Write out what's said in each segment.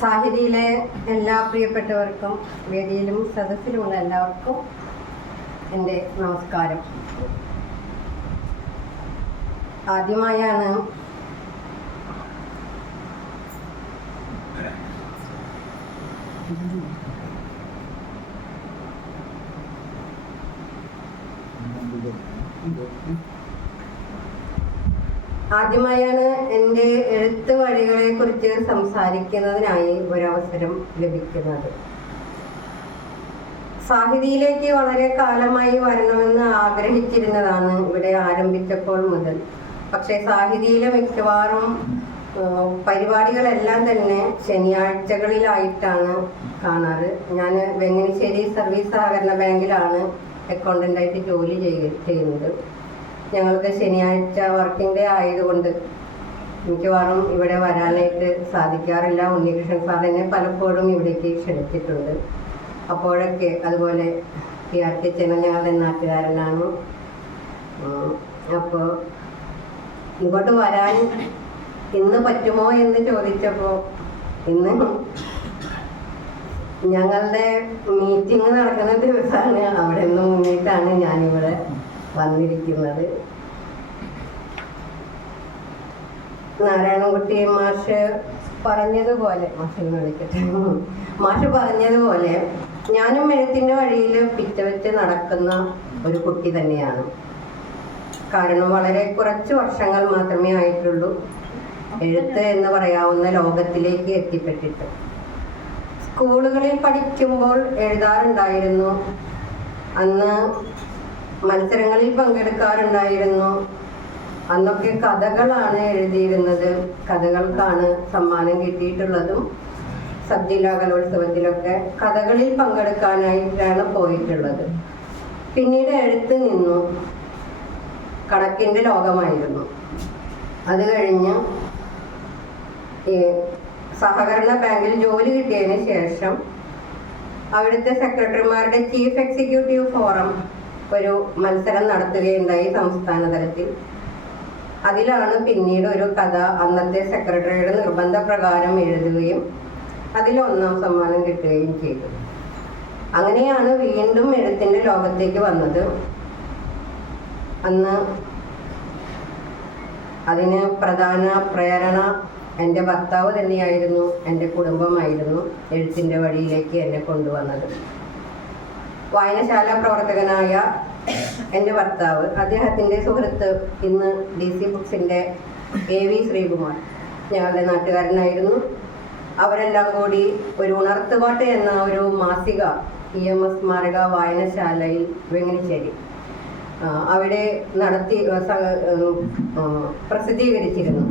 സാഹിതിയിലെ എല്ലാ പ്രിയപ്പെട്ടവർക്കും വേദിയിലും സദസ്സിലുമുള്ള എല്ലാവർക്കും എൻ്റെ നമസ്കാരം. ആദ്യമായാണ് എൻ്റെ എഴുത്ത് വഴികളെ കുറിച്ച് സംസാരിക്കുന്നതിനായി ഒരവസരം ലഭിക്കുന്നത്. സാഹിതിയിലേക്ക് വളരെ കാലമായി വരണമെന്ന് ആഗ്രഹിച്ചിരുന്നതാണ് ഇവിടെ ആരംഭിച്ചപ്പോൾ മുതൽ. പക്ഷേ സാഹിതിയിലെ മിക്കവാറും പരിപാടികളെല്ലാം തന്നെ ശനിയാഴ്ചകളിലായിട്ടാണ് കാണാറ്. ഞാൻ വെങ്ങനിശ്ശേരി സർവീസ് സഹകരണ ബാങ്കിലാണ് അക്കൗണ്ടൻ്റായിട്ട് ജോലി ചെയ്യുന്നത്. ഞങ്ങൾക്ക് ശനിയാഴ്ച വർക്കിംഗ് ഡേ ആയതുകൊണ്ട് മിക്കവാറും ഇവിടെ വരാനായിട്ട് സാധിക്കാറില്ല. ഉണ്ണികൃഷ്ണൻ സാർ എന്നെ പലപ്പോഴും ഇവിടേക്ക് ക്ഷണിച്ചിട്ടുണ്ട്. അപ്പോഴൊക്കെ അതുപോലെ PRT ചേന ഞങ്ങളുടെ നാട്ടുകാരനാണ്. അപ്പോൾ ഇങ്ങോട്ട് വരാൻ ഇന്ന് പറ്റുമോ എന്ന് ചോദിച്ചപ്പോൾ ഇന്ന് ഞങ്ങളുടെ മീറ്റിംഗ് നടക്കുന്ന ദിവസമാണ്. അവിടെ നിന്ന് മുന്നിട്ടാണ് ഞാനിവിടെ വന്നിരിക്കുന്നത്. നാരായണൻകുട്ടി മാഷ് പറഞ്ഞതുപോലെ മാഷ് പറഞ്ഞതുപോലെ ഞാനും എഴുത്തിൻ്റെ വഴിയിൽ പിച്ചവെച്ച് നടക്കുന്ന ഒരു കുട്ടി തന്നെയാണ്. കാരണം വളരെ കുറച്ച് വർഷങ്ങൾ മാത്രമേ ആയിട്ടുള്ളൂ എഴുത്ത് എന്ന് പറയാവുന്ന ലോകത്തിലേക്ക് എത്തിപ്പെട്ടിട്ട്. സ്കൂളുകളിൽ പഠിക്കുമ്പോൾ എഴുതാറുണ്ടായിരുന്നു. അന്ന് മത്സരങ്ങളിൽ പങ്കെടുക്കാറുണ്ടായിരുന്നു. അന്നൊക്കെ കഥകളാണ് എഴുതിയിരുന്നത്. കഥകൾക്കാണ് സമ്മാനം കിട്ടിയിട്ടുള്ളതും. സബ് ജില്ലാ കലോത്സവത്തിലൊക്കെ കഥകളിൽ പങ്കെടുക്കാനായിട്ടാണ് പോയിട്ടുള്ളത്. പിന്നീട് എഴുത്ത് നിന്നു. കണക്കിൻ്റെ ലോകമായിരുന്നു. അത് കഴിഞ്ഞ് സഹകരണ ബാങ്കിൽ ജോലി കിട്ടിയതിന് ശേഷം അവിടുത്തെ സെക്രട്ടറിമാരുടെ ചീഫ് എക്സിക്യൂട്ടീവ് ഫോറം ഒരു മത്സരം നടത്തുകയുണ്ടായി സംസ്ഥാന തലത്തിൽ. അതിലാണ് പിന്നീട് ഒരു കഥ അന്നത്തെ സെക്രട്ടറിയുടെ നിർബന്ധപ്രകാരം എഴുതുകയും അതിൽ 1ാം സമ്മാനം കിട്ടുകയും ചെയ്തു. അങ്ങനെയാണ് വീണ്ടും എഴുത്തിൻ്റെ ലോകത്തേക്ക് വന്നത്. അന്ന് അതിന് പ്രധാന പ്രേരണ എൻ്റെ ഭർത്താവ് തന്നെയായിരുന്നു. എൻ്റെ കുടുംബമായിരുന്നു എഴുത്തിൻ്റെ വഴിയിലേക്ക് എന്നെ കൊണ്ടുവന്നത്. വായനശാല പ്രവർത്തകനായ എൻ്റെ ഭർത്താവ്, അദ്ദേഹത്തിൻ്റെ സുഹൃത്ത് ഇന്ന് DC ബുക്സിൻ്റെ AV ശ്രീകുമാർ ഞങ്ങളുടെ നാട്ടുകാരനായിരുന്നു. അവരെല്ലാം കൂടി ഒരു ഉണർത്തുപാട്ട് എന്ന ഒരു മാസിക EMS സ്മാരക വായനശാലയിൽ വെങ്ങനിശ്ശേരി അവിടെ നടത്തി പ്രസിദ്ധീകരിച്ചിരുന്നു.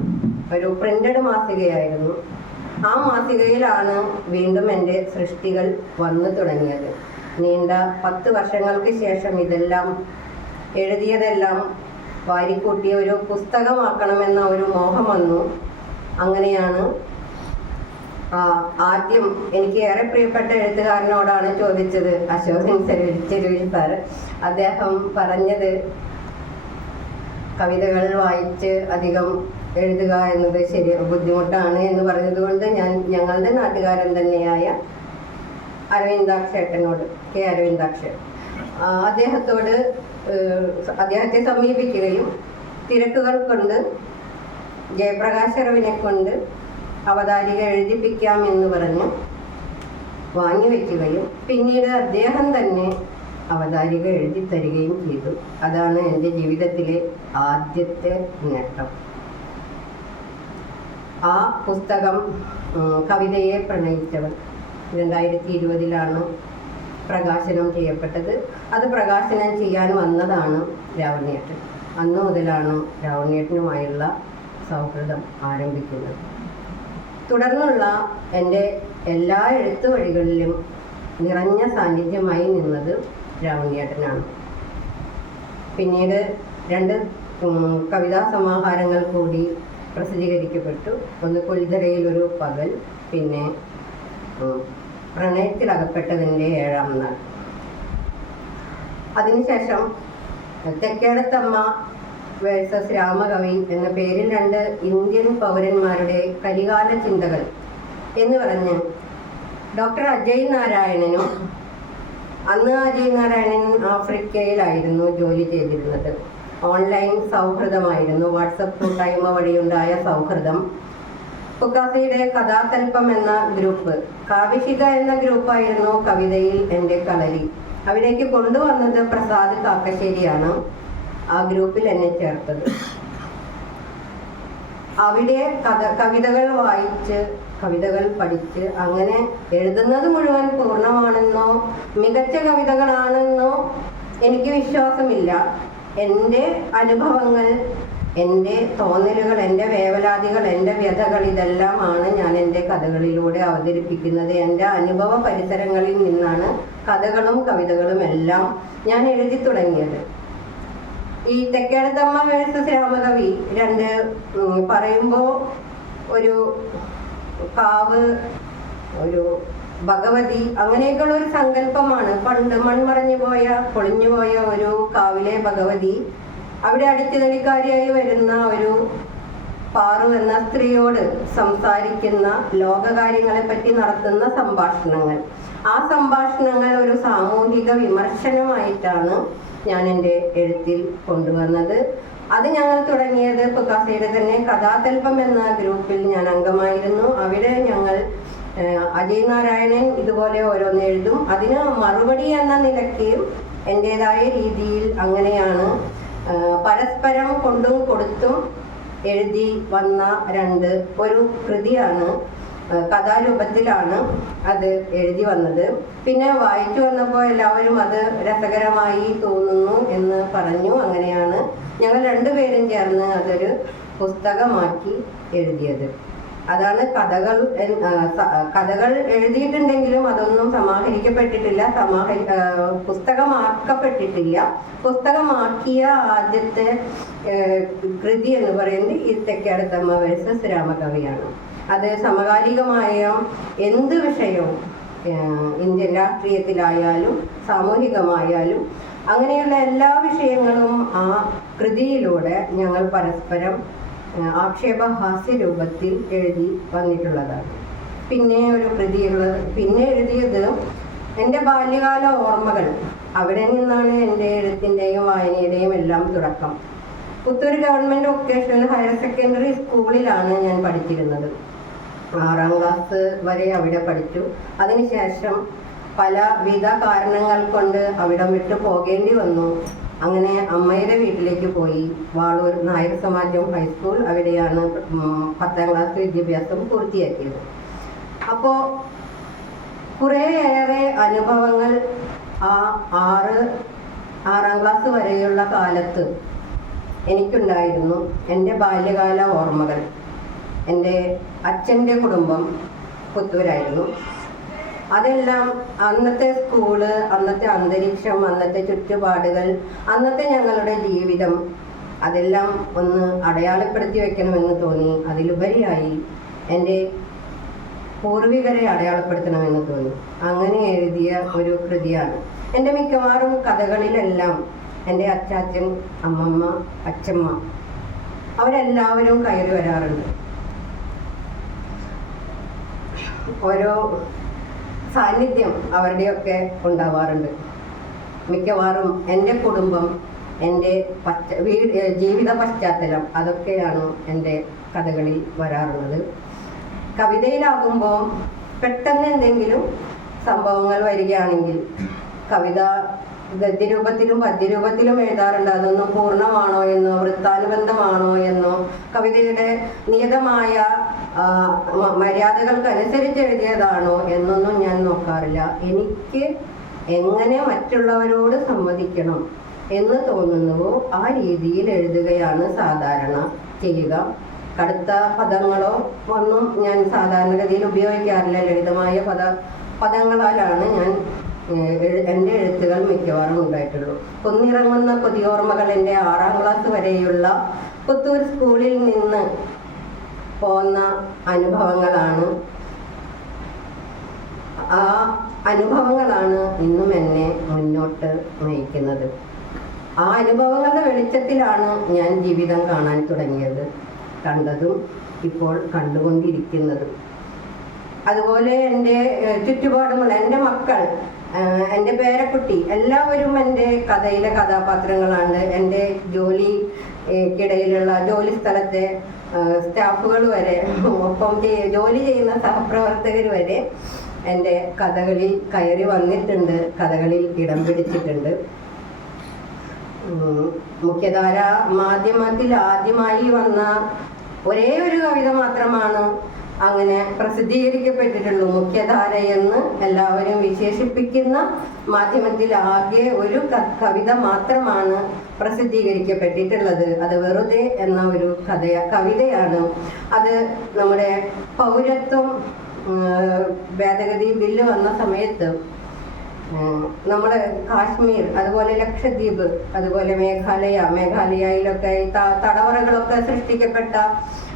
ഒരു പ്രിന്റഡ് മാസികയായിരുന്നു. ആ മാസികയിലാണ് വീണ്ടും എൻ്റെ സൃഷ്ടികൾ വന്നു തുടങ്ങിയത്. നീണ്ട 10 വർഷങ്ങൾക്ക് ശേഷം ഇതെല്ലാം എഴുതിയതെല്ലാം വാരിക്കൂട്ടിയ ഒരു പുസ്തകമാക്കണമെന്ന ഒരു മോഹം വന്നു. അങ്ങനെയാണ് ആദ്യം എനിക്ക് ഏറെ പ്രിയപ്പെട്ട എഴുത്തുകാരനോടാണ് ചോദിച്ചത്, അശോകൻ ചെരുവിൽ സാർ. അദ്ദേഹം പറഞ്ഞത് കവിതകൾ വായിച്ച് അധികം എഴുതുക എന്നത് ബുദ്ധിമുട്ടാണ് എന്ന് പറഞ്ഞതുകൊണ്ട് ഞങ്ങളുടെ നാട്ടുകാരൻ തന്നെയായ അരവിന്ദാക്ഷേട്ടനോട്, K. അരവിന്ദാക്ഷൻ, അദ്ദേഹത്തെ സമീപിക്കുകയും തിരക്കുകൾ കൊണ്ട് ജയപ്രകാശ് അറവിനെ കൊണ്ട് അവതാരിക എഴുതിപ്പിക്കാം എന്ന് പറഞ്ഞ് വാങ്ങിവെക്കുകയും പിന്നീട് അദ്ദേഹം തന്നെ അവതാരിക എഴുതി തരികയും ചെയ്തു. അതാണ് എൻ്റെ ജീവിതത്തിലെ ആദ്യത്തെ നേട്ടം. ആ പുസ്തകം കവിതയെ പ്രണയിച്ചവൻ 2020 പ്രകാശനം ചെയ്യപ്പെട്ടത്. അത് പ്രകാശനം ചെയ്യാൻ വന്നതാണ് രാവണേട്ടൻ. അന്ന് മുതലാണ് രാവണേട്ടനുമായുള്ള സൗഹൃദം ആരംഭിക്കുന്നത്. തുടർന്നുള്ള എൻ്റെ എല്ലാ എഴുത്തു വഴികളിലും നിറഞ്ഞ സാന്നിധ്യമായി നിന്നത് രാവണേട്ടനാണ്. പിന്നീട് 2 കവിതാ സമാഹാരങ്ങൾ കൂടി പ്രസിദ്ധീകരിക്കപ്പെട്ടു. ഒന്ന് കൊൽതരയിൽ ഒരു പകൽ, പിന്നെ പ്രണയത്തിലകപ്പെട്ടതിൻ്റെ 7ാം നാൾ. അതിനുശേഷം തെക്കേടത്തമ്മ വേഴ്സസ് രാമകവി എന്ന പേരിൽ 2 ഇന്ത്യൻ പൗരന്മാരുടെ കലികാല ചിന്തകൾ എന്ന് പറഞ്ഞ് ഡോക്ടർ അജയ് നാരായണനും, അന്ന് അജയ് നാരായണൻ ആഫ്രിക്കയിലായിരുന്നു ജോലി ചെയ്തിരുന്നത്. ഓൺലൈൻ സൗഹൃദമായിരുന്നു, വാട്സപ്പ് കൂട്ടായ്മ വഴിയുണ്ടായ സൗഹൃദം. ഫുക്കാസയുടെ കഥാതൽപ്പം എന്ന ഗ്രൂപ്പ്, കാവ്യശിഖ എന്ന ഗ്രൂപ്പായിരുന്നു കവിതയിൽ എൻ്റെ കളരി. അവിടേക്ക് കൊണ്ടുവന്നത് പ്രസാദ് കാക്കശ്ശേരിയാണ്, ആ ഗ്രൂപ്പിൽ എന്നെ ചേർത്തത്. അവിടെ കവിതകൾ വായിച്ച്, കവിതകൾ പഠിച്ച്, അങ്ങനെ എഴുതുന്നത് മുഴുവൻ പൂർണ്ണമാണെന്നോ മികച്ച കവിതകളാണെന്നോ എനിക്ക് വിശ്വാസമില്ല. എൻ്റെ അനുഭവങ്ങൾ, എൻ്റെ തോന്നലുകൾ, എൻ്റെ വേവലാതികൾ, എൻ്റെ വ്യഥകൾ, ഇതെല്ലാമാണ് ഞാൻ എൻ്റെ കഥകളിലൂടെ അവതരിപ്പിക്കുന്നത്. എൻ്റെ അനുഭവ പരിസരങ്ങളിൽ നിന്നാണ് കഥകളും കവിതകളും എല്ലാം ഞാൻ എഴുതി തുടങ്ങിയത്. ഈ തെക്കേടത്തമ്മ വേഴ്സസ് രാമകവി രണ്ട് പറയുമ്പോൾ ഒരു കാവ്, ഒരു ഭഗവതി, അങ്ങനെയൊക്കെയുള്ള ഒരു സങ്കല്പമാണ്. പണ്ട് മൺമറഞ്ഞു പോയ, പൊളിഞ്ഞുപോയ ഒരു കാവിലെ ഭഗവതി, അവിടെ അടിച്ചുതളിക്കാരിയായി വരുന്ന ഒരു പാറു എന്ന സ്ത്രീയോട് സംസാരിക്കുന്ന, ലോകകാര്യങ്ങളെ പറ്റി നടത്തുന്ന സംഭാഷണങ്ങൾ. ആ സംഭാഷണങ്ങൾ ഒരു സാമൂഹിക വിമർശനമായിട്ടാണ് ഞാൻ എൻ്റെ എഴുത്തിൽ കൊണ്ടുവന്നത്. അത് ഞങ്ങൾ തുടങ്ങിയത് ഫുക്കാസയുടെ തന്നെ കഥാതൽപ്പം എന്ന ഗ്രൂപ്പിൽ ഞാൻ അംഗമായിരുന്നു. അവിടെ ഞങ്ങൾ അജയ് നാരായണൻ ഇതുപോലെ ഓരോന്ന് എഴുതും, അതിന് മറുപടി എന്ന നിലയ്ക്ക് എൻ്റെതായ രീതിയിൽ അങ്ങനെയാണ് പരസ്പരം കൊണ്ടും കൊടുത്തും എഴുതി വന്ന ഒരു കൃതിയാണ്. കഥാരൂപത്തിലാണ് അത് എഴുതി വന്നത്. പിന്നെ വായിച്ചു വന്നപ്പോൾ എല്ലാവരും അത് രസകരമായി തോന്നുന്നു എന്ന് പറഞ്ഞു. അങ്ങനെയാണ് ഞങ്ങൾ രണ്ടുപേരും ചേർന്ന് അതൊരു പുസ്തകമാക്കി എഴുതിയത്. അതാണ് കഥകൾ എഴുതിയിട്ടുണ്ടെങ്കിലും അതൊന്നും സമാഹരിക്കപ്പെട്ടിട്ടില്ല, പുസ്തകമാക്കപ്പെട്ടിട്ടില്ല. പുസ്തകമാക്കിയ ആദ്യത്തെ കൃതി എന്ന് പറയുന്നത് ഈ തെക്കേടത്തമ്മ വേഴ്സസ് രാമകവിയാണ്. അത് സമകാലികമായ എന്ത് വിഷയവും, ഇന്ത്യൻ രാഷ്ട്രീയത്തിലായാലും സാമൂഹികമായാലും അങ്ങനെയുള്ള എല്ലാ വിഷയങ്ങളും ആ കൃതിയിലൂടെ ഞങ്ങൾ പരസ്പരം ആക്ഷേപഹാസ്യ രൂപത്തിൽ എഴുതി വന്നിട്ടുള്ളതാണ്. പിന്നെ ഒരു കൃതിയുള്ളത്, പിന്നെ എഴുതിയത് എൻ്റെ ബാല്യകാല ഓർമ്മകൾ. അവിടെ നിന്നാണ് എൻ്റെ എഴുത്തിൻ്റെയും വായനയുടെയും എല്ലാം തുടക്കം. Puthur government vocational higher secondary സ്കൂളിലാണ് ഞാൻ പഠിച്ചിരുന്നത്. 6ാം ക്ലാസ് വരെ അവിടെ പഠിച്ചു. അതിനുശേഷം പലവിധ കാരണങ്ങൾ കൊണ്ട് അവിടം വിട്ടു പോകേണ്ടി വന്നു. അങ്ങനെ അമ്മയുടെ വീട്ടിലേക്ക് പോയി. വാളൂർ നായർ സമാജം ഹൈസ്കൂൾ, അവിടെയാണ് 10ാം ക്ലാസ് വിദ്യാഭ്യാസം പൂർത്തിയാക്കിയത്. അപ്പോൾ കുറേയേറെ അനുഭവങ്ങൾ ആ 6ാം ക്ലാസ് വരെയുള്ള കാലത്ത് എനിക്കുണ്ടായിരുന്നു. എൻ്റെ ബാല്യകാല ഓർമ്മകൾ. എൻ്റെ അച്ഛൻ്റെ കുടുംബം പുത്തൂരായിരുന്നു. അതെല്ലാം അന്നത്തെ സ്കൂള്, അന്നത്തെ അന്തരീക്ഷം, അന്നത്തെ ചുറ്റുപാടുകൾ, അന്നത്തെ ഞങ്ങളുടെ ജീവിതം, അതെല്ലാം ഒന്ന് അടയാളപ്പെടുത്തി വെക്കണമെന്ന് തോന്നി. അതിലുപരിയായി എൻ്റെ പൂർവികരെ അടയാളപ്പെടുത്തണമെന്ന് തോന്നി. അങ്ങനെ എഴുതിയ ഒരു കൃതിയാണ്. എൻ്റെ മിക്കവാറും കഥകളിലെല്ലാം എൻ്റെ അച്ചാച്ചൻ, അമ്മമ്മ, അച്ഛമ്മ അവരെല്ലാവരും കയറി വരാറുണ്ട്. ഓരോ സാന്നിധ്യം അവരുടെയൊക്കെ ഉണ്ടാവാറുണ്ട്. മിക്കവാറും എൻ്റെ കുടുംബം, എൻ്റെ ജീവിത പശ്ചാത്തലം, അതൊക്കെയാണ് എൻ്റെ കഥകളിൽ വരാറുള്ളത്. കവിതയിലാകുമ്പോൾ പെട്ടെന്ന് എന്തെങ്കിലും സംഭവങ്ങൾ വരികയാണെങ്കിൽ കവിത ഗദ്യരൂപത്തിലും പദ്യരൂപത്തിലും എഴുതാറുണ്ട്. അതൊന്നും പൂർണ്ണമാണോ എന്നോ വൃത്താനുബന്ധമാണോ എന്നോ കവിതയുടെ നിയതമായ മര്യാദകൾക്കനുസരിച്ച് എഴുതിയതാണോ എന്നൊന്നും ഞാൻ നോക്കാറില്ല. എനിക്ക് എങ്ങനെ മറ്റുള്ളവരോട് സംവദിക്കണം എന്ന് തോന്നുന്നുവോ ആ രീതിയിൽ എഴുതുകയാണ് സാധാരണ ചെയ്യുക. കടുത്ത പദങ്ങളോ ഒന്നും ഞാൻ സാധാരണഗതിയിൽ ഉപയോഗിക്കാറില്ല. ലളിതമായ പദങ്ങളാലാണ് ഞാൻ എൻ്റെ എഴുത്തുകൾ മിക്കവാറും ഉണ്ടായിട്ടുള്ളൂ. കൊന്നിറങ്ങുന്ന കൊതിയോർമ്മകൾ എൻ്റെ 6ാം ക്ലാസ് വരെയുള്ള പുത്തൂർ സ്കൂളിൽ നിന്ന് പോന്ന അനുഭവങ്ങളാണ്. ആ അനുഭവങ്ങളാണ് ഇന്നും എന്നെ മുന്നോട്ട് നയിക്കുന്നത്. ആ അനുഭവങ്ങളുടെ വെളിച്ചത്തിലാണ് ഞാൻ ജീവിതം കാണാൻ തുടങ്ങിയത്, കണ്ടതും ഇപ്പോൾ കണ്ടുകൊണ്ടിരിക്കുന്നതും. അതുപോലെ എൻ്റെ ചുറ്റുപാടുമുള്ള എൻ്റെ മക്കൾ, എൻ്റെ പേരക്കുട്ടി, എല്ലാവരും എൻ്റെ കഥയിലെ കഥാപാത്രങ്ങളാണ്. എൻ്റെ ജോലിക്കിടയിലുള്ള ജോലി സ്ഥലത്തെ സ്റ്റാഫുകൾ വരെ, ഒപ്പം ജോലി ചെയ്യുന്ന സഹപ്രവർത്തകർ വരെ എൻ്റെ കഥകളിൽ കയറി വന്നിട്ടുണ്ട്, കഥകളിൽ ഇടം പിടിച്ചിട്ടുണ്ട്. മുഖ്യധാര മാധ്യമത്തിൽ ആദ്യമായി വന്ന ഒരേ ഒരു കവിത മാത്രമാണ് അങ്ങനെ പ്രസിദ്ധീകരിക്കപ്പെട്ടിട്ടുള്ളൂ. മുഖ്യധാര എന്ന് എല്ലാവരും വിശേഷിപ്പിക്കുന്ന മാധ്യമത്തിൽ ആകെ ഒരു കവിത മാത്രമാണ് പ്രസിദ്ധീകരിക്കപ്പെട്ടിട്ടുള്ളത്. അത് വെറുതെ എന്ന ഒരു കവിതയാണ്. അത് നമ്മുടെ പൗരത്വം ഭേദഗതി ബില്ല് വന്ന സമയത്ത് നമ്മുടെ കാശ്മീർ, അതുപോലെ ലക്ഷദ്വീപ്, അതുപോലെ മേഘാലയയിലൊക്കെ തടവറകളൊക്കെ സൃഷ്ടിക്കപ്പെട്ട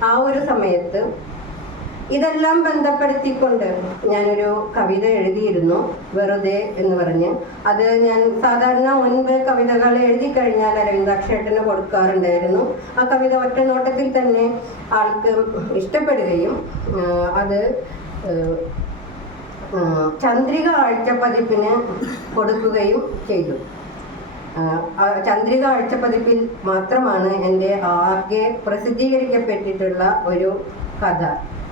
ആ ഒരു സമയത്ത് ഇതെല്ലാം ബന്ധപ്പെടുത്തിക്കൊണ്ട് ഞാനൊരു കവിത എഴുതിയിരുന്നു, വെറുതെ എന്ന് പറഞ്ഞ്. അത് ഞാൻ സാധാരണ മുൻപ് കവിതകൾ എഴുതി കഴിഞ്ഞാൽ അരവിന്ദാക്ഷേട്ടന് കൊടുക്കാറുണ്ടായിരുന്നു. ആ കവിത ഒറ്റ നോട്ടത്തിൽ തന്നെ ആൾക്ക് ഇഷ്ടപ്പെടുകയും അത് ചന്ദ്രിക ആഴ്ചപ്പതിപ്പിന് കൊടുക്കുകയും ചെയ്തു. ചന്ദ്രിക ആഴ്ചപ്പതിപ്പിൽ മാത്രമാണ് എൻ്റെ ആകെ പ്രസിദ്ധീകരിക്കപ്പെട്ടിട്ടുള്ള ഒരു കഥ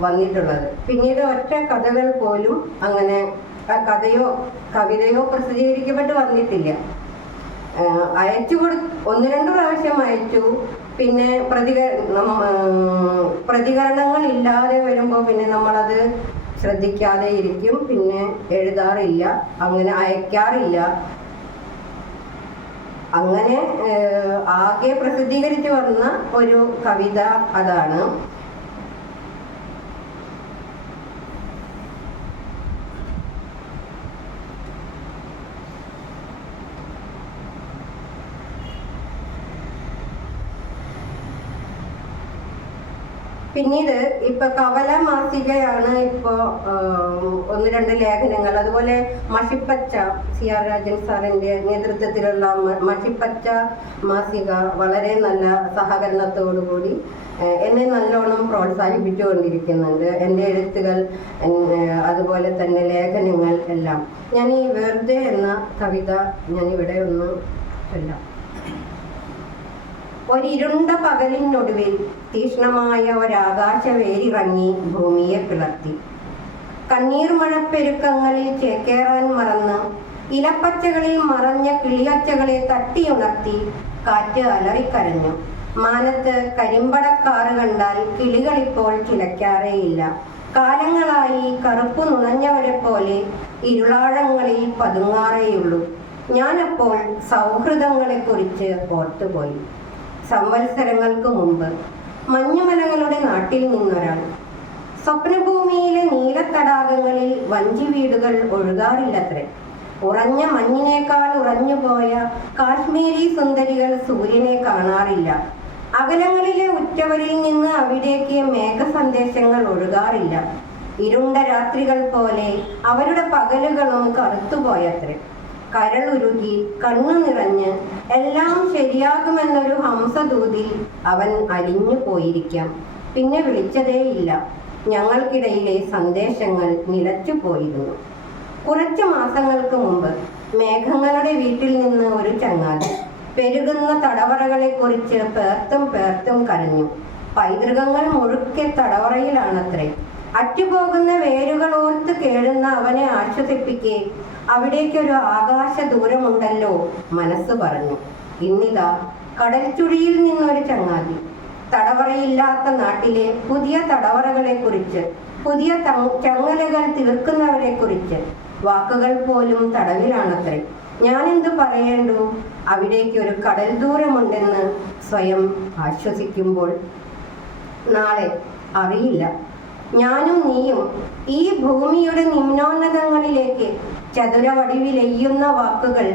വന്നിട്ടുള്ളത്. പിന്നീട് ഒറ്റ കഥകൾ പോലും അങ്ങനെ കഥയോ കവിതയോ പ്രസിദ്ധീകരിക്കപ്പെട്ട് വന്നിട്ടില്ല. ഒന്ന് രണ്ട് പ്രാവശ്യം അയച്ചു. പിന്നെ പ്രതികരണങ്ങൾ ഇല്ലാതെ വരുമ്പോൾ പിന്നെ നമ്മളത് ശ്രദ്ധിക്കാതെ ഇരിക്കും, പിന്നെ എഴുതാറില്ല, അങ്ങനെ അയക്കാറില്ല. അങ്ങനെ ആകെ പ്രസിദ്ധീകരിച്ചു വന്ന ഒരു കവിത അതാണ്. പിന്നീട് ഇപ്പൊ കവല മാസികയാണ് ഇപ്പോ ഒന്ന് രണ്ട് ലേഖനങ്ങൾ. അതുപോലെ മഷിപ്പച്ച, CR രാജൻ സാറിന്റെ നേതൃത്വത്തിലുള്ള മഷിപ്പച്ച മാസിക വളരെ നല്ല സഹകരണത്തോടുകൂടി എന്നെ നല്ലോണം പ്രോത്സാഹിപ്പിച്ചുകൊണ്ടിരിക്കുന്നുണ്ട്. എൻ്റെ എഴുത്തുകൾ, അതുപോലെ തന്നെ ലേഖനങ്ങൾ എല്ലാം. ഞാൻ ഈ വെറുതെ എന്ന കവിത ഞാനിവിടെ ഒന്ന് ചൊല്ലാം. ഒരിരുണ്ട പകലിനൊടുവിൽ തീക്ഷ്ണമായ ഒരാകാശവേരിറങ്ങി ഭൂമിയെ പിളർത്തി. കണ്ണീർ മഴപ്പെരുക്കങ്ങളിൽ ചേക്കേറാൻ മറന്ന് ഇലപ്പച്ചകളിൽ മറഞ്ഞ കിളിയച്ചകളെ തട്ടിയുണർത്തി കാറ്റ് അലറിക്കരഞ്ഞു. മാനത്ത് കരിമ്പടക്കാറ് കണ്ടാൽ കിളികളിപ്പോൾ ചിലയ്ക്കാറേയില്ല. കാലങ്ങളായി കറുപ്പു നുണഞ്ഞവരെ പോലെ ഇരുളാഴങ്ങളിൽ പതുങ്ങാറേയുള്ളൂ. ഞാനപ്പോൾ സൗഹൃദങ്ങളെക്കുറിച്ച് ഓർത്തുപോയി. സംവത്സരങ്ങൾക്ക് മുമ്പ് മഞ്ഞുമലകളുടെ നാട്ടിൽ നിന്നൊരാൾ. സ്വപ്നഭൂമിയിലെ നീലത്തടാകങ്ങളിൽ വഞ്ചി വീടുകൾ ഒഴുകാറില്ലത്രേ. ഉറഞ്ഞ മഞ്ഞിനേക്കാൾ ഉറഞ്ഞുപോയ കാശ്മീരി സുന്ദരികൾ സൂര്യനെ കാണാറില്ല. അകലങ്ങളിലെ ഉറ്റവരിൽ നിന്ന് അവിടേക്ക് മേഘ സന്ദേശങ്ങൾ ഒഴുകാറില്ല. ഇരുണ്ട രാത്രികൾ പോലെ അവരുടെ പകലുകളും കറുത്തുപോയത്രേ. കരളുരുകി കണ്ണു നിറഞ്ഞ് എല്ലാം ശരിയാകുമെന്നൊരു ഹംസദൂതിൽ അവൻ അലിഞ്ഞു പോയിരിക്കാം. പിന്നെ വിളിച്ചതേയില്ല. ഞങ്ങൾക്കിടയിലെ സന്ദേശങ്ങൾ നിലച്ചു പോയിരുന്നു. കുറച്ചു മാസങ്ങൾക്ക് മുമ്പ് മേഘങ്ങളുടെ വീട്ടിൽ നിന്ന് ഒരു ചങ്ങാതി പെരുകുന്ന തടവറകളെ കുറിച്ച് പേർത്തും കരഞ്ഞു. പൈതൃകങ്ങൾ മുഴുക്കെ തടവറയിലാണത്രേ. അറ്റുപോകുന്ന വേരുകൾ ഓർത്ത് കേഴുന്ന അവനെ ആശ്വസിപ്പിക്കെ അവിടേക്കൊരു ആകാശ ദൂരമുണ്ടല്ലോ മനസ്സ് പറഞ്ഞു. ഇന്നിതാ കടൽ ചുഴിയിൽ നിന്നൊരു ചങ്ങാതി തടവറയില്ലാത്ത നാട്ടിലെ പുതിയ തടവറകളെ കുറിച്ച്, പുതിയ ചങ്ങലകൾ തീർക്കുന്നവരെ കുറിച്ച്. വാക്കുകൾ പോലും തടവിലാണത്രേ. ഞാനെന്ത് പറയേണ്ടു? അവിടേക്ക് ഒരു കടൽ ദൂരമുണ്ടെന്ന് സ്വയം ആശ്വസിക്കുമ്പോൾ. നാളെ അറിയില്ല. ഞാനും നീയും ഈ ഭൂമിയുടെ നിമ്നോന്നതങ്ങളിലേക്ക് ചതുരവടിവിലെയ്യുന്ന വാക്കുകൾ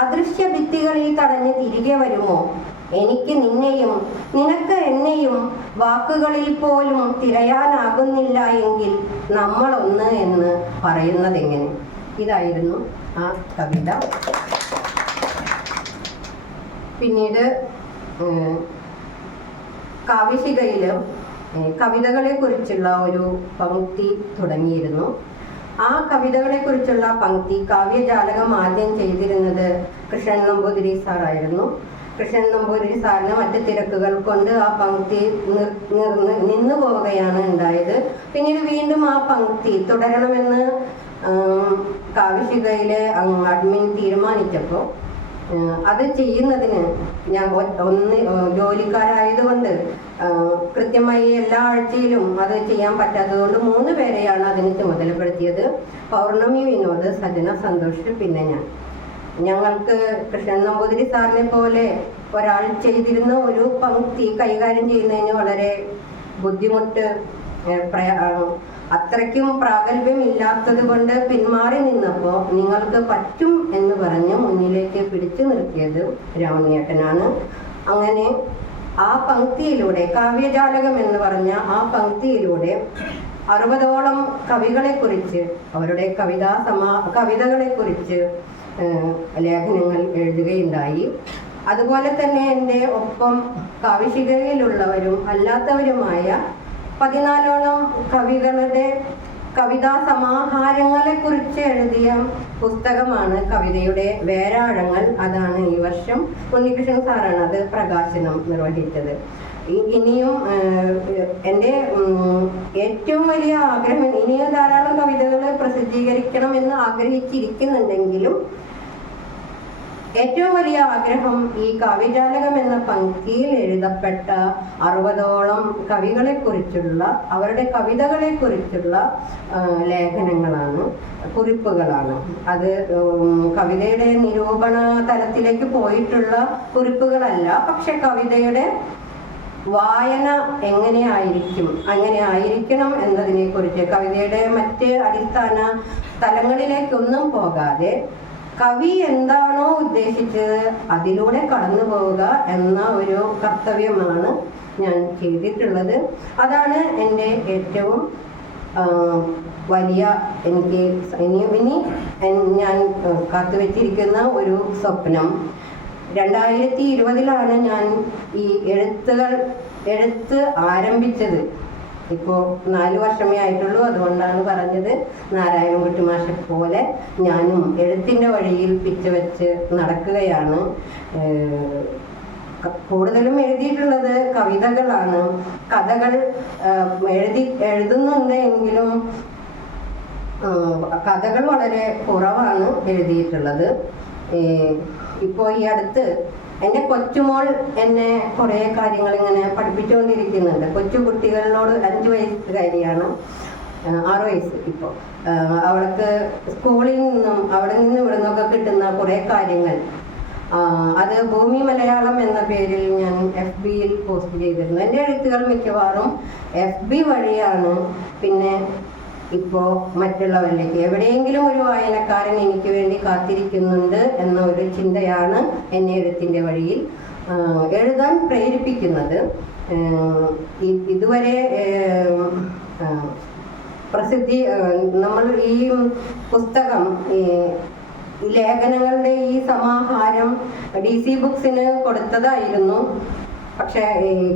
അദൃശ്യ ഭിത്തികളിൽ തടഞ്ഞ് തിരികെ വരുമോ? എനിക്ക് നിന്നെയും നിനക്ക് എന്നെയും വാക്കുകളിൽ പോലും തിരയാനാകുന്നില്ല എങ്കിൽ നമ്മളൊന്ന് എന്ന് പറയുന്നതെങ്ങനെ? ഇതായിരുന്നു ആ കവിത. പിന്നീട് കാവ്യശിഖയില് കവിതകളെ കുറിച്ചുള്ള ഒരു പങ്ക്തി തുടങ്ങിയിരുന്നു. ആ കവിതകളെ കുറിച്ചുള്ള പങ്ക്തി കാവ്യജാലകം ആദ്യം ചെയ്തിരുന്നത് കൃഷ്ണൻ നമ്പൂതിരി സാറായിരുന്നു. കൃഷ്ണൻ നമ്പൂതിരി സാറിന് മറ്റ് തിരക്കുകൾ കൊണ്ട് ആ പങ്ക്തി നിന്നു പോവുകയാണ് ഉണ്ടായത്. പിന്നീട് വീണ്ടും ആ പങ്ക്തി തുടരണമെന്ന് കാവ്യശിഖയിലെ അഡ്മിൻ തീരുമാനിച്ചപ്പോൾ അത് ചെയ്യുന്നതിന് ഞാൻ ജോലിക്കാരായതുകൊണ്ട് കൃത്യമായി എല്ലാ ആഴ്ചയിലും അത് ചെയ്യാൻ പറ്റാത്തതുകൊണ്ട് 3 പേരെയാണ് അതിന് ചുമതലപ്പെടുത്തിയത്. പൗർണമി വിനോദ്, സജന സന്തോഷ്, പിന്നെ ഞാൻ. ഞങ്ങൾക്ക് കൃഷ്ണൻ നമ്പൂതിരി സാറിനെ പോലെ ഒരാൾ ചെയ്തിരുന്ന ഒരു പങ്ക്തി കൈകാര്യം ചെയ്യുന്നതിന് വളരെ ബുദ്ധിമുട്ട്, അത്രയ്ക്കും പ്രാഗൽഭ്യമില്ലാത്തത് കൊണ്ട് പിന്മാറി നിന്നപ്പോൾ നിങ്ങൾക്ക് പറ്റും എന്ന് പറഞ്ഞ് മുന്നിലേക്ക് പിടിച്ചു നിർത്തിയത് രാമണിയേട്ടനാണ്. അങ്ങനെ ആ പങ്ക്തിയിലൂടെ, കാവ്യജാലകം എന്ന് പറഞ്ഞ ആ പങ്ക്തിയിലൂടെ 60ഓളം കവികളെക്കുറിച്ച്, അവരുടെ കവിതകളെക്കുറിച്ച് ലേഖനങ്ങൾ എഴുതുകയുണ്ടായി. അതുപോലെ തന്നെ എൻ്റെ ഒപ്പം കാവ്യശിഖയിലുള്ളവരും അല്ലാത്തവരുമായ 14ഓളം കവികളുടെ കവിതാ സമാഹാരങ്ങളെ കുറിച്ച് എഴുതിയ പുസ്തകമാണ് കവിതയുടെ വേരാഴങ്ങൾ. അതാണ് ഈ വർഷം ഉണ്ണികൃഷ്ണൻ സാറാണ് അത് പ്രകാശനം നിർവഹിച്ചത്. ഇനിയും എൻ്റെ ഏറ്റവും വലിയ ആഗ്രഹം, ഇനിയും ധാരാളം കവിതകൾ പ്രസിദ്ധീകരിക്കണം എന്ന് ആഗ്രഹിച്ചിരിക്കുന്നുണ്ടെങ്കിലും ഏറ്റവും വലിയ ആഗ്രഹം ഈ കാവ്യജാലകം എന്ന പങ്ക്തിയിൽ എഴുതപ്പെട്ട 60ഓളം കവികളെ കുറിച്ചുള്ള, അവരുടെ കവിതകളെ കുറിച്ചുള്ള ലേഖനങ്ങളാണ്, കുറിപ്പുകളാണ്. അത് കവിതയുടെ നിരൂപണ തലത്തിലേക്ക് പോയിട്ടുള്ള കുറിപ്പുകളല്ല, പക്ഷെ കവിതയുടെ വായന അങ്ങനെ ആയിരിക്കണം എന്നതിനെ കുറിച്ച്, കവിതയുടെ മറ്റ് അടിസ്ഥാന തലങ്ങളിലേക്കൊന്നും പോകാതെ കവി എന്താണോ ഉദ്ദേശിച്ചത് അതിലൂടെ കടന്നു പോവുക എന്ന ഒരു കർത്തവ്യമാണ് ഞാൻ ചെയ്തിട്ടുള്ളത്. അതാണ് എൻ്റെ ഏറ്റവും വലിയ, എനിക്ക് ഇനി ഞാൻ കാത്തുവെച്ചിരിക്കുന്ന ഒരു സ്വപ്നം. 2020 ഞാൻ ഈ എഴുത്ത് ആരംഭിച്ചത്. ഇപ്പോൾ 4 വർഷമേ ആയിട്ടുള്ളൂ. അതുകൊണ്ടാണ് പറഞ്ഞത്, നാരായണൻകുട്ടി മാഷെ പോലെ ഞാനും എഴുത്തിൻ്റെ വഴിയിൽ പിച്ചവെച്ച് നടക്കുകയാണ്. കൂടുതലും എഴുതിയിട്ടുള്ളത് കവിതകളാണ്. കഥകൾ എഴുതുന്നുണ്ട് എങ്കിലും കഥകൾ വളരെ കുറവാണ് എഴുതിയിട്ടുള്ളത്. ഇപ്പോൾ ഈ അടുത്ത് എൻ്റെ കൊച്ചുമോൾ എന്നെ കുറേ കാര്യങ്ങൾ ഇങ്ങനെ പഠിപ്പിച്ചുകൊണ്ടിരിക്കുന്നുണ്ട്. കൊച്ചു കുട്ടികളോട് 5 വയസ്സുകാരിയാണ്, 6 വയസ്സ് ഇപ്പോൾ. അവൾക്ക് സ്കൂളിൽ നിന്നും അവിടെ നിന്നും ഇവിടെ നിന്നൊക്കെ കിട്ടുന്ന കുറേ കാര്യങ്ങൾ, അത് ഭൂമി മലയാളം എന്ന പേരിൽ ഞാൻ FBയിൽ പോസ്റ്റ് ചെയ്തിരുന്നു. എൻ്റെ എഴുത്തുകൾ മിക്കവാറും FB വഴിയാണ്. പിന്നെ ഇപ്പോൾ മറ്റുള്ളവരിലേക്ക്, എവിടെയെങ്കിലും ഒരു വായനക്കാരൻ എനിക്ക് വേണ്ടി കാത്തിരിക്കുന്നുണ്ട് എന്ന ഒരു ചിന്തയാണ് എന്നെ എഴുത്തിൻ്റെ വഴിയിൽ എഴുതാൻ പ്രേരിപ്പിക്കുന്നത്. ഇതുവരെ നമ്മൾ ഈ പുസ്തകം, ലേഖനങ്ങളുടെ ഈ സമാഹാരം DC ബുക്സിന് കൊടുത്തതായിരുന്നു. പക്ഷെ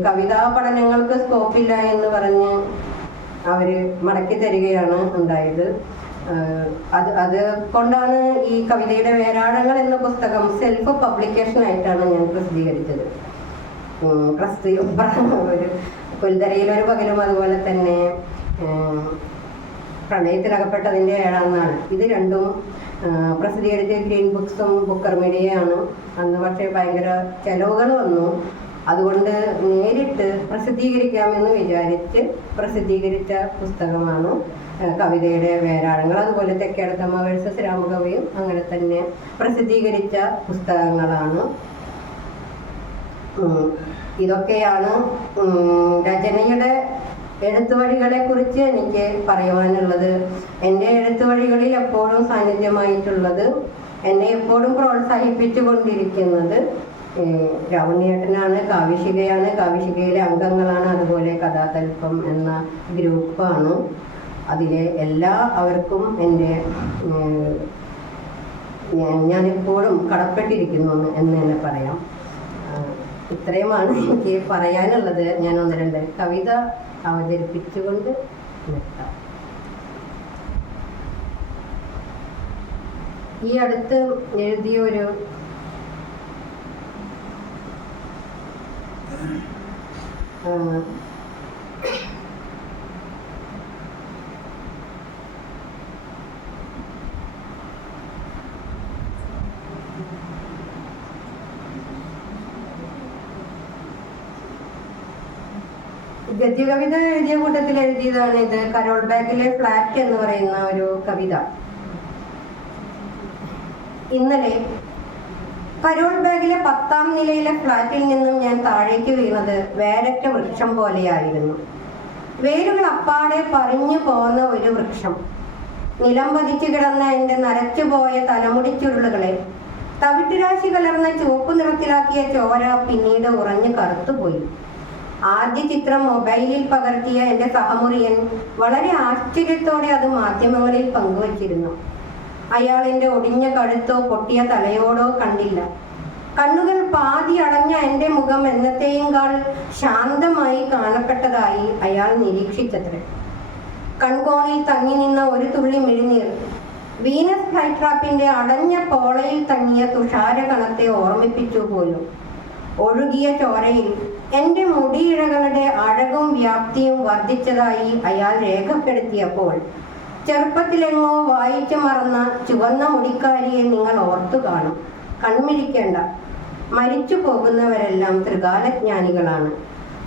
കവിതാ പഠനങ്ങൾക്ക് സ്കോപ്പില്ല എന്ന് പറഞ്ഞ് അവർ മടക്കി തരികയാണ് ഉണ്ടായത്. അത് കൊണ്ടാണ് ഈ കവിതയുടെ വേരാഴങ്ങൾ എന്ന പുസ്തകം സെൽഫ് പബ്ലിക്കേഷനായിട്ടാണ് ഞാൻ പ്രസിദ്ധീകരിച്ചത്. ഒരു പുൽത്തരയിലൊരു പകലും, അതുപോലെ തന്നെ പ്രണയത്തിലകപ്പെട്ടതിൻ്റെ 7ാം നാൾ, ഇത് രണ്ടും പ്രസിദ്ധീകരിച്ച ഗ്രീൻ ബുക്സും ബുക്കർ മീഡിയയാണ്. അന്ന് പക്ഷേ ഭയങ്കര ചെലവുകൾ വന്നു. അതുകൊണ്ട് നേരിട്ട് പ്രസിദ്ധീകരിക്കാമെന്ന് വിചാരിച്ച് പ്രസിദ്ധീകരിച്ച പുസ്തകമാണ് കവിതയുടെ വേരാഴങ്ങൾ. അതുപോലെ തെക്കേടത്തമ്മ വേഴ്സസ് രാമകവിയും അങ്ങനെ തന്നെ പ്രസിദ്ധീകരിച്ച പുസ്തകങ്ങളാണ്. ഇതൊക്കെയാണ് രചനയുടെ എഴുത്തുവഴികളെ കുറിച്ച് എനിക്ക് പറയുവാനുള്ളത്. എൻ്റെ എഴുത്തുവഴികളിൽ എപ്പോഴും സാന്നിധ്യമായിട്ടുള്ളത്, എന്നെ എപ്പോഴും പ്രോത്സാഹിപ്പിച്ചു കൊണ്ടിരിക്കുന്നത് രാവണിയേട്ടനാണ്, കാവ്യശിഖയാണ്, കാവ്യശിഖയിലെ അംഗങ്ങളാണ്. അതുപോലെ കഥാതൽപ്പം എന്ന ഗ്രൂപ്പാണ്. അതിലെ അവർക്കും എൻ്റെ ഞാനെപ്പോഴും കടപ്പെട്ടിരിക്കുന്നു എന്ന് തന്നെ പറയാം. ഇത്രയുമാണ് എനിക്ക് പറയാനുള്ളത്. ഞാൻ 1-2 കവിത അവതരിപ്പിച്ചുകൊണ്ട് നിർത്താം. ഈ അടുത്ത് എഴുതിയ ഒരു ഗദ്യകവിത എഴുതിയ കൂട്ടത്തിൽ എഴുതിയതാണ് ഇത്. കരോൾ ബാഗിലെ ഫ്ലാറ്റ് എന്ന് പറയുന്ന ഒരു കവിത. ഇന്നലെ കരോൾ ബാഗിലെ 10ാം നിലയിലെ ഫ്ലാറ്റിൽ നിന്നും ഞാൻ താഴേക്ക് വീണത് വേരറ്റ വൃക്ഷം പോലെയായിരുന്നു. വേരുകൾ അപ്പാടെ പറഞ്ഞു പോന്ന ഒരു വൃക്ഷം. നിലം പതിച്ചു കിടന്ന എൻ്റെ നരച്ചുപോയ തലമുടിച്ചുരുളുകളെ തവിട്ടുരാശി കലർന്ന ചുവപ്പ് നിറത്തിലാക്കിയ ചോര പിന്നീട് ഉറഞ്ഞു കറുത്തുപോയി. ആദ്യ ചിത്രം മൊബൈലിൽ പകർത്തിയ എൻ്റെ സഹമുറിയൻ വളരെ ആശ്ചര്യത്തോടെ അത് മാധ്യമങ്ങളിൽ പങ്കുവച്ചിരുന്നു. അയാൾ എൻ്റെ ഒടിഞ്ഞ കഴുത്തോ പൊട്ടിയ തലയോടോ കണ്ടില്ല. കണ്ണുകൾ പാതി അടഞ്ഞ എൻ്റെ മുഖം എന്നത്തെയുംകാൾ ശാന്തമായി കാണപ്പെട്ടതായി അയാൾ നിരീക്ഷിച്ചത്രേ. കൺകോണിൽ തങ്ങി നിന്ന ഒരു തുള്ളി മിഴിനീർ വീനസ് ഫ്ലൈട്രാപ്പിന്റെ അടഞ്ഞ പോളയിൽ തങ്ങിയ തുഷാര കണത്തെ ഓർമ്മിപ്പിച്ചു പോലും. ഒഴുകിയ ചോരയിൽ എൻ്റെ മുടിയിഴകളുടെ അഴകും വ്യാപ്തിയും വർദ്ധിച്ചതായി അയാൾ രേഖപ്പെടുത്തിയപ്പോൾ ചെറുപ്പത്തിലെങ്ങോ വായിച്ചു മറന്ന ചുവന്ന മുടിക്കാരിയെ നിങ്ങൾ ഓർത്തു കാണും. കൺമിഴിക്കേണ്ട, മരിച്ചു പോകുന്നവരെല്ലാം ത്രികാലജ്ഞാനികളാണ്.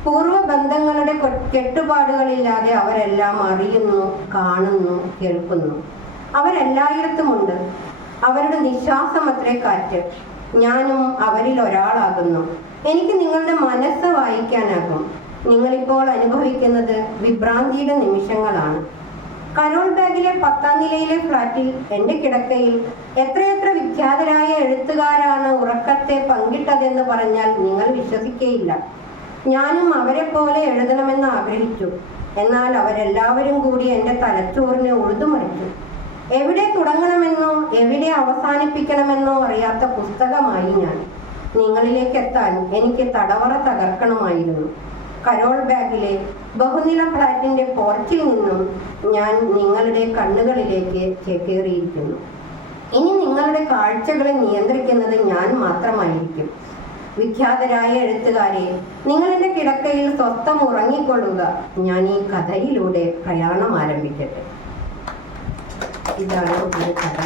പൂർവ്വബന്ധങ്ങളുടെ കെട്ടുപാടുകളില്ലാതെ അവരെല്ലാം അറിയുന്നു, കാണുന്നു, കേൾക്കുന്നു. അവരെല്ലായിടത്തുമുണ്ട്. അവരുടെ നിശ്വാസമത്രേ കാറ്റ്. ഞാനും അവരിൽ ഒരാളാകുന്നു. എനിക്ക് നിങ്ങളുടെ മനസ്സ് വായിക്കാനാകും. നിങ്ങളിപ്പോൾ അനുഭവിക്കുന്നത് വിഭ്രാന്തിയുടെ നിമിഷങ്ങളാണ്. കരോൾ ബാഗിലെ 10ാം നിലയിലെ ഫ്ലാറ്റിൽ എൻ്റെ കിടക്കയിൽ എത്രയെത്ര വിഖ്യാതരായ എഴുത്തുകാരാണ് ഉറക്കത്തെ പങ്കിട്ടതെന്ന് പറഞ്ഞാൽ നിങ്ങൾ വിശ്വസിക്കുകയില്ല. ഞാനും അവരെ പോലെ എഴുതണമെന്ന് ആഗ്രഹിച്ചു. എന്നാൽ അവരെല്ലാവരും കൂടി എൻ്റെ തലച്ചോറിനെ ഉഴുതുമറിച്ചു. എവിടെ തുടങ്ങണമെന്നോ എവിടെ അവസാനിപ്പിക്കണമെന്നോ അറിയാത്ത പുസ്തകമായി ഞാൻ. നിങ്ങളിലേക്ക് എത്താൻ എനിക്ക് തടവറ തകർക്കണമായിരുന്നു. കരോൾ ബാഗിലെ ബഹുനില ഫ്ലാറ്റിന്റെ പോർച്ചിൽ നിന്നും ഞാൻ നിങ്ങളുടെ കണ്ണുകളിലേക്ക് ചേക്കേറിയിരിക്കുന്നു. ഇനി നിങ്ങളുടെ കാഴ്ചകളെ നിയന്ത്രിക്കുന്നത് ഞാൻ മാത്രമായിരിക്കും. വിഖ്യാതരായ എഴുത്തുകാരെ, നിങ്ങളുടെ കിടക്കയിൽ സ്വസ്ഥം ഉറങ്ങിക്കൊള്ളുക. ഞാൻ ഈ കഥയിലൂടെ പ്രയാണം ആരംഭിക്കട്ടെ. ഇതാണ് ഒരു കഥ.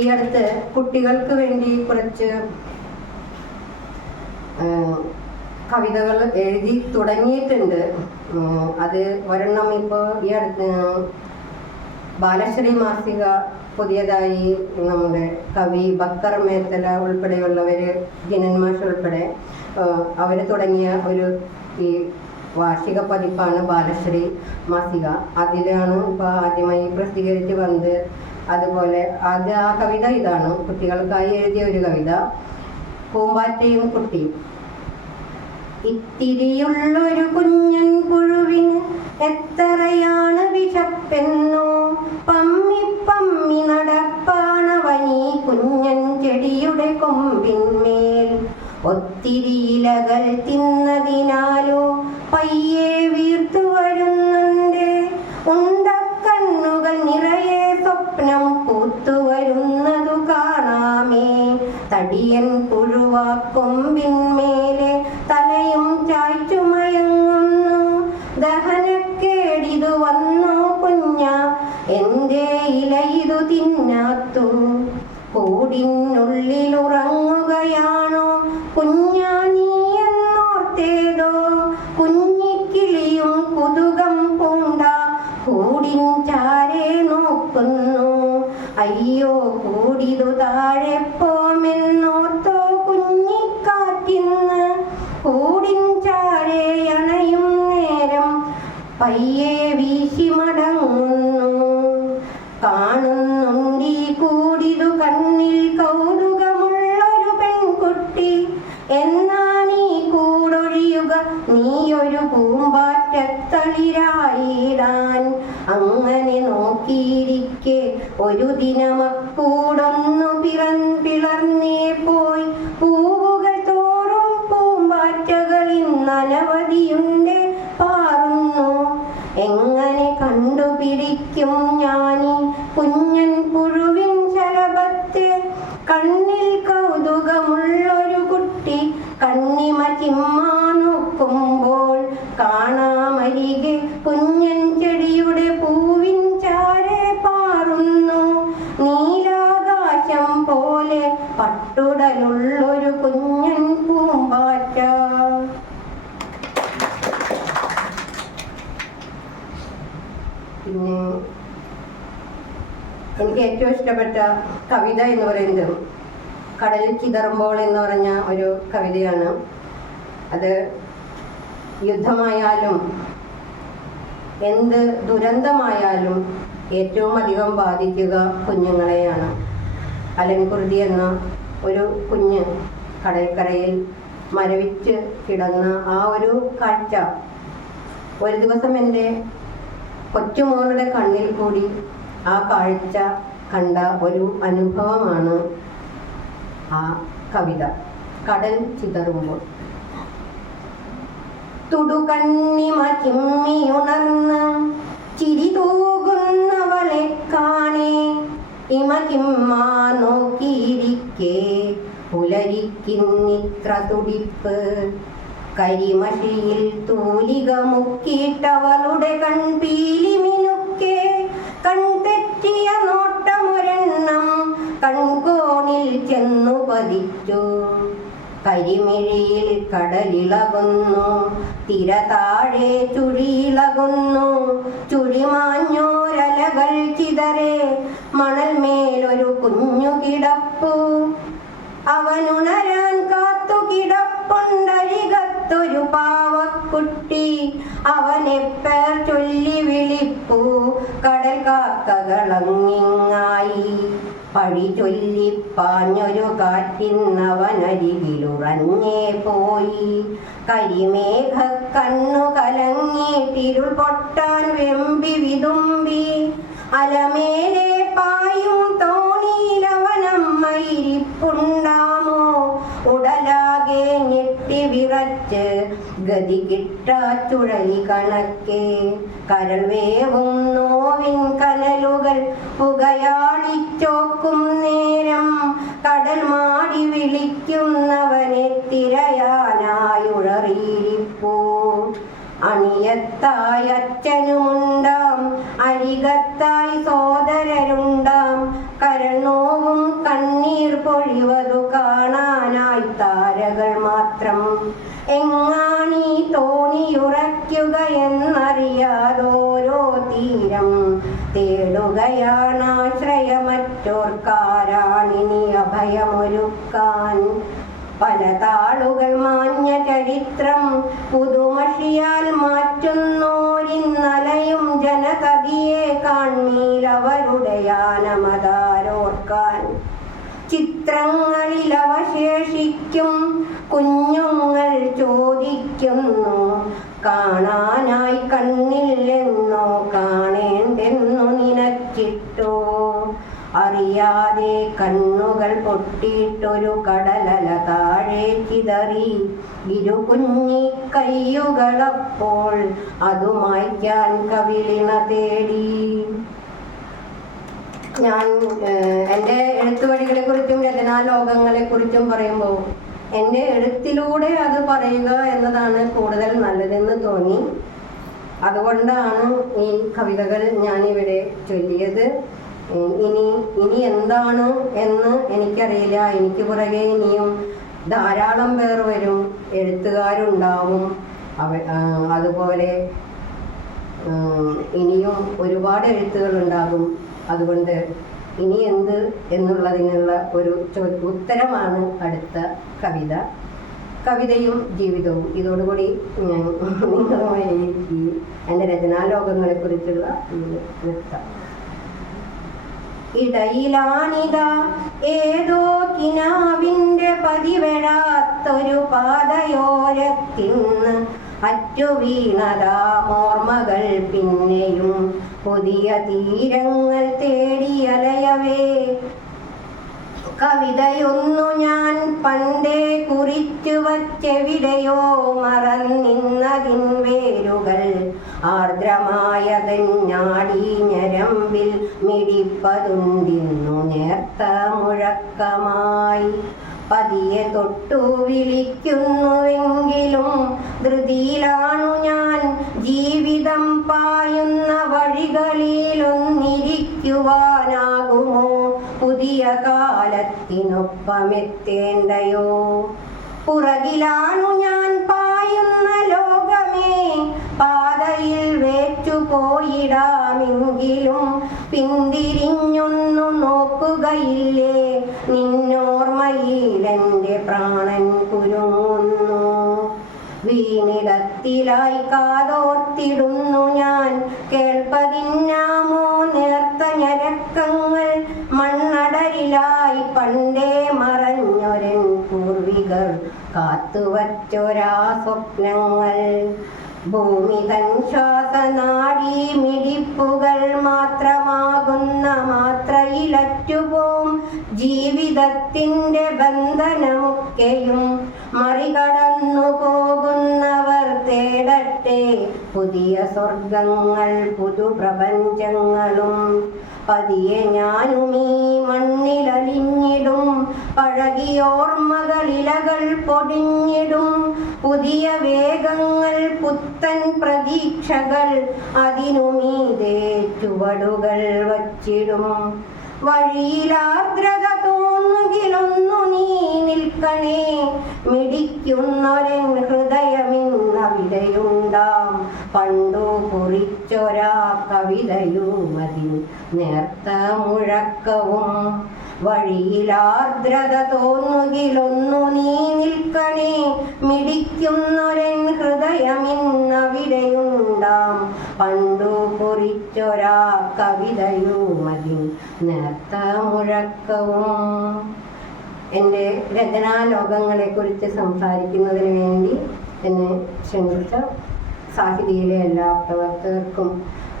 ഈ അടുത്ത് കുട്ടികൾക്ക് വേണ്ടി കുറച്ച് കവിതകൾ എഴുതി തുടങ്ങിയിട്ടുണ്ട്. അത് ഒരെണ്ണം ഇപ്പോൾ ഈ അടുത്ത് ബാലശ്രീ മാസിക പുതിയതായി നമ്മുടെ കവി ബക്കർ മേത്തല ഉൾപ്പെടെയുള്ളവർ, ജിനൻ മാഷ് ഉൾപ്പെടെ അവർ തുടങ്ങിയ ഒരു ഈ വാർഷിക പതിപ്പാണ് ബാലശ്രീ മാസിക. അതിലാണ് ഇപ്പോൾ ആദ്യമായി പ്രസിദ്ധീകരിച്ച് വന്നത്. അതുപോലെ ആ കവിത ഇതാണ്, കുട്ടികൾക്കായി എഴുതിയ ഒരു കവിത, പൂമ്പാറ്റയും കുട്ടിയും. ഇത്തിരിയുള്ളൊരു കുഞ്ഞൻ പുഴുവിന് എത്രയാണ് വിശപ്പെന്നോ, പമ്മി പമ്മി നടപ്പാണവനീ കുഞ്ഞൻ ചെടിയുടെ കൊമ്പിന്മേൽ. ഒത്തിരി ഇലകൾ തിന്നതിനാലോ പയ്യെ വീർത്തു വരുന്നുണ്ട്, ഉണ്ടക്കണ്ണുകൾ നിറയെ സ്വപ്നം പൂത്തുവരുന്നതു കാണാമേ. തടിയൻ പുഴുവാ കൊമ്പിന്മേലെ തലയും ചായ്ച്ചുമയങ്ങുന്നു, ദഹനക്കേടിതു വന്നോ കുഞ്ഞ, എന്റെ ഇലയിതു തിന്നാത്തു. കൂടിനുള്ളിലുറങ്ങുകയാണോ കുഞ്ഞാ നീ എന്നോർത്തേതോ, കുഞ്ഞിക്കിളിയും കുതുകം പൂണ്ട കൂടിൻ ചാരെ നോക്കുന്നു. അയ്യോ കൂടിതു താഴെ പോമെന്നോർത്തോ കുഞ്ഞിക്കാറ്റിന്ന്, കൂടിൻ ചാരെ അണയും നേരം പയ്യെ വീശി മടങ്ങുന്നു. കാണുന്നുണ്ടീ കൂടിതു കണ്ണിൽ കൗതുകമുള്ളൊരു പെൺകുട്ടി, എന്നാ നീ കൂടൊഴിയുക നീയൊരു പൂമ്പാറ്റത്തളിരായിടാൻ. അങ്ങനെ നോക്കിയിരിക്കെ ഒരു ദിനമക്കൂടൊന്നു പിളർന്നേ പോയി. പൂവുകൾ തോറും പൂമ്പാറ്റകൾ ഇന്നനവധിയുണ്ട് പാറുന്നു. പിടിക്കും ഞാനീ കുഞ്ഞൻ പുഴുവിൻ ശലഭത്തെ. കണ്ണിൽ കൗതുകമുള്ളൊരു കുട്ടി കണ്ണിമ ചിമ്മാൻ നോക്കുമ്പോൾ കാണാമരികെ കുഞ്ഞൻ ചെടിയുടെ പൂവിൻ ചാരെ പാറുന്നു. നീലാകാശം പോലെ പട്ടുടലുള്ളൊരു കുഞ്ഞൻ പൂമ്പാറ്റ. പിന്നെ എനിക്ക് ഏറ്റവും ഇഷ്ടപ്പെട്ട കവിത എന്ന് പറയുന്നത് കടലിൽ ചിതറുമ്പോൾ എന്ന് പറഞ്ഞ ഒരു കവിതയാണ്. അത് യുദ്ധമായാലും എന്ത് ദുരന്തമായാലും ഏറ്റവും അധികം ബാധിക്കുക കുഞ്ഞുങ്ങളെയാണ്. അലൻകുറുതി എന്ന ഒരു കുഞ്ഞ് കടൽക്കരയിൽ മരവിച്ച് കിടന്ന ആ ഒരു കാഴ്ച ഒരു ദിവസം എൻ്റെ കൊച്ചുമോളുടെ കണ്ണിൽ കൂടി ആ കാഴ്ച കണ്ട ഒരു അനുഭവമാണ് ആ കവിത കടൽ ചിതറുമ്പോൾ. തുടുകണ്ണിമ ചിമ്മിയുണർന്ന് ചിരി തൂകുന്നവളെ കാണേ ഇമകിമ്മാ നോക്കിയിരിക്കെ പുലരിക്കിന്നിത്ര തുടിപ്പ്. കരിമഷിയിൽ തൂലിക മുക്കിയിട്ടവളുടെ കൺപീലി മിനുക്കെ കൺതെറ്റിയ നോട്ടമൊരെണ്ണം കൺകോണിൽ ചെന്നു പതിച്ചു. കരിമിഴിയിൽ കടലിളകുന്നു, തിര താഴെ ചുഴിയിളകുന്നു. ചുഴിമാഞ്ഞോരലകൾ ചിതറേ മണൽമേലൊരു കുഞ്ഞു കിടപ്പു. അവനുണരാൻ കാത്തു കിടപ്പുണ്ടരികത്തൊരു പാവക്കുട്ടി. അവനെപ്പേർ ചൊല്ലി വിളിപ്പു കടൽ കാക്കകളങ്ങിങ്ങായി. പഴി ചൊല്ലിപ്പാഞ്ഞൊരു കാറ്റിന്നവനരികിലുറഞ്ഞേ പോയി. കരിമേഘ കണ്ണു കലങ്ങിയിട്ടിരുൾ പൊട്ടാൻ വെമ്പി വിതുമ്പി. അലമേലെ പായും തോണിയിലവനമ്മയിരിപ്പുണ്ടാമോ. ഉടലാകെ ഞെട്ടി വിറച്ച് ഗതി കിട്ടാ ചുഴലി കണക്കെ. കരൾ വേവും നോവിൻ കനലുകൾ പുകയാളിച്ചോക്കും നേരം കടൽ മാടി വിളിക്കുന്നവനെ തിരയാനായുഴറിയിരിപ്പൂ. അണിയത്തായി അച്ഛനുമുണ്ടാം, അരികത്തായി സോദരരുണ്ടാം. കരൾ നോവും കണ്ണീർ പൊഴിവതു കാണാനായി താരകൾ മാത്രം. എങ്ങാണീ തോണിയുറയ്ക്കുക എന്നറിയാതോരോ തീരം തേടുകയാണാശ്രയമറ്റോർക്കാരാണിനി അഭയമൊരുക്കാൻ. പല താളുകൾ മാഞ്ഞ ചരിത്രം പുതുമഷിയാൽ മാറ്റുന്നോരിന്നലയും ജനതതിയെ കാൺമീലവരുടെ യാനമതാരോർക്കാൻ. ചിത്രങ്ങളിൽ അവശേഷിക്കും കുഞ്ഞുങ്ങൾ ചോദിക്കുന്നു, കാണാനായി കണ്ണില്ലെന്നോ കാണേണ്ടെന്നു നിനച്ചിട്ടോ. അറിയാതെ കണ്ണുകൾ പൊട്ടിയിട്ടൊരു കടലല താഴെ ചിതറി. ഇരു കുഞ്ഞി കയ്യുകളപ്പോൾ അതു മായ്ക്കാൻ കവിളിണ തേടി. ഞാൻ എൻ്റെ എഴുത്തുവഴികളെ കുറിച്ചും രചനാലോകങ്ങളെ കുറിച്ചും പറയുമ്പോൾ എൻ്റെ എഴുത്തിലൂടെ അത് പറയുക എന്നതാണ് കൂടുതൽ നല്ലതെന്ന് തോന്നി. അതുകൊണ്ടാണ് ഈ കവിതകൾ ഞാനിവിടെ ചൊല്ലിയത്. ഇനി എന്താണ് എന്ന് എനിക്കറിയില്ല. എനിക്ക് പുറകെ ഇനിയും ധാരാളം പേർ വരും, എഴുത്തുകാരുണ്ടാവും. അതുപോലെ ഇനിയും ഒരുപാട് എഴുത്തുകളുണ്ടാകും. അതുകൊണ്ട് ഇനി എന്ത് എന്നുള്ളതിനുള്ള ഒരു ഉത്തരമാണ് അടുത്ത കവിത. കവിതയും ജീവിതവും. ഇതോടുകൂടി ഞാൻ നിങ്ങളുമായി എൻ്റെ രചനാലോകങ്ങളെ കുറിച്ചുള്ള നിർത്താം. ഇടയിലാണിതാ ഏതോ കിനാവിൻ്റെ പതിവെഴാത്തൊരു പാതയോരത്തിന്ന് അറ്റുവീണതാമോർമ്മകൾ പിന്നെയും പുതിയ തീരങ്ങൾ തേടിയലയവേ. കവിതയൊന്നു ഞാൻ പണ്ടേ കുറിച്ചു വച്ചെവിടെയോ മറന്നിന്നതിൻ വേരുകൾ ആർദ്രമായതൻ നാഡീ ഞരമ്പിൽ മിടിപ്പതുണ്ടിന്നു നേർത്ത മുഴക്കമായി. പതിയെ തൊട്ടു വിളിക്കുന്നുവെങ്കിലും ധൃതിയിലാണു ഞാൻ. ജീവിതം പായുന്ന വഴികളിലൊന്നിരിക്കുവാനാകുമോ? പുതിയ കാലത്തിനൊപ്പമെത്തേണ്ടയോ? പുറകിലാണു ഞാൻ പായുന്ന ലോകമേ. പാതയിൽ വേറ്റുപോയിടാമെങ്കിലും പിന്തിരിഞ്ഞൊന്നു നോക്കുകയില്ലേ? നിന്നോർമ്മയിലെൻ്റെ പ്രാണൻ കുരുങ്ങുന്നു. വീണിടത്തിലായി കാതോർത്തിടുന്നു ഞാൻ. കേൾപ്പതിന്നാമോ നേർത്ത ഞരക്കങ്ങൾ? മണ്ണടരിലായി പണ്ടേ മറഞ്ഞൊരൻ പൂർവികർ കാത്തുവച്ചൊരാ സ്വപ്നങ്ങൾ. ഭൂമി തൻ ശ്വാസനാഡീ മിടിപ്പുകൾ മാത്രമാകുന്ന മാത്രയിലറ്റുപോം ജീവിതത്തിൻ്റെ ബന്ധനമൊക്കെയും മറികടന്നു പോകുന്നവർ തേടട്ടെ പുതിയ സ്വർഗങ്ങൾ പുതുപ്രപഞ്ചങ്ങളും. പതിയെ ഞാനുമീ മണ്ണിലലിഞ്ഞിടും. പഴകിയോർമ്മകളിലകൾ പൊടിഞ്ഞിടും. പുതിയ വേഗങ്ങൾ പുത്തൻ പ്രതീക്ഷകൾ അതിനുമീതേ ചുവടുകൾ വച്ചിടും. വഴിയിലാർദ്രത തോന്നുകിലൊന്നു നീ നിൽക്കണേ. മിടിക്കുന്നൊരൻ ഹൃദയമിന്നവിടെയുണ്ടാം. പണ്ടു കുറിച്ചൊരാ കവിതയുമതിൻ നേർത്ത മുഴക്കവും. വഴിയിലാർദ്രത തോന്നുകിലൊന്നു നീ നിൽക്കണേ. മിടിക്കുന്നൊരൻ ഹൃദയമിന്നവിടെയുണ്ടാം. പണ്ടു കുറിച്ചൊരാ കവിതയുമതിൻ നേർത്ത മുഴക്കവും. എൻ്റെ രചനാലോകങ്ങളെക്കുറിച്ച് സംസാരിക്കുന്നതിന് വേണ്ടി എന്നെ ക്ഷണിച്ച സാഹിതിയിലെ എല്ലാ പ്രവർത്തകർക്കും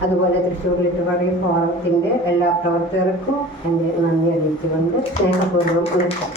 അതുപോലെ തൃശ്ശൂർ ലിറ്റററി ഫോറത്തിൻ്റെ എല്ലാ പ്രവർത്തകർക്കും എൻ്റെ നന്ദി അറിയിച്ചുകൊണ്ട് സ്നേഹപൂർവ്വം നിർത്താം.